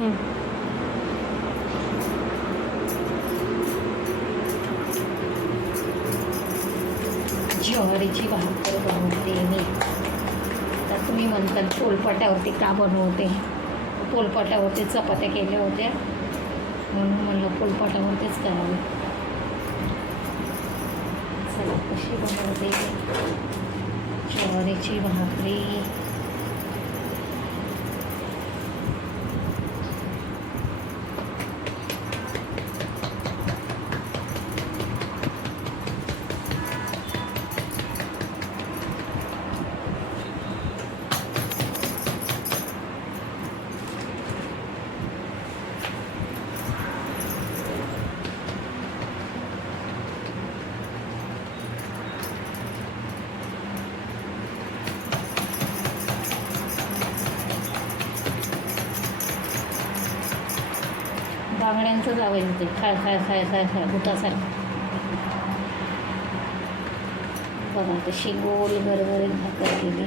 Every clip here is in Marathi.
ज्वारीची भाकर बनवते मी. तर तुम्ही म्हणता पोलपाट्यावरती का बनवते? पोलपाट्यावरती चपात्या केल्या होत्या. म्हणून म्हणलं पोलपाट्यावरतीच करावे. चला कशी बनवते ज्वारीची भाकरी. बांगड्यांचं जावं ते खाय खाय खाय खाय खाय भुतासारखं बघा कशी गोल गरगरीत भाकर केली.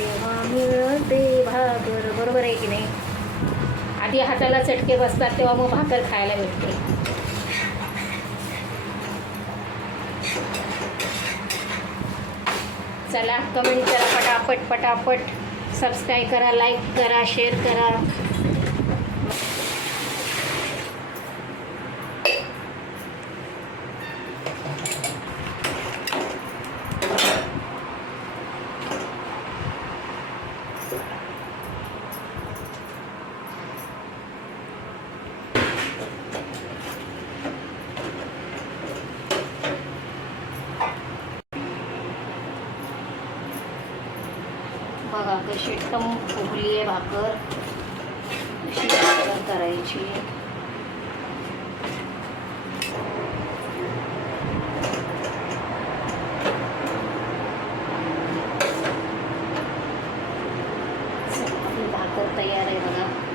तेव्हा मिळते भाकर बरोबर आहे की नाही? आधी हाताला चटके बसतात तेव्हा मग भाकर खायला भेटते. चला कमेंट करा पटापट पटापट. सबस्क्राईब करा लाईक करा शेअर करा. बघा कशी एकदम फुगली आहे भाकर. अशी भाकर करायची. भाकर तयार आहे बघा.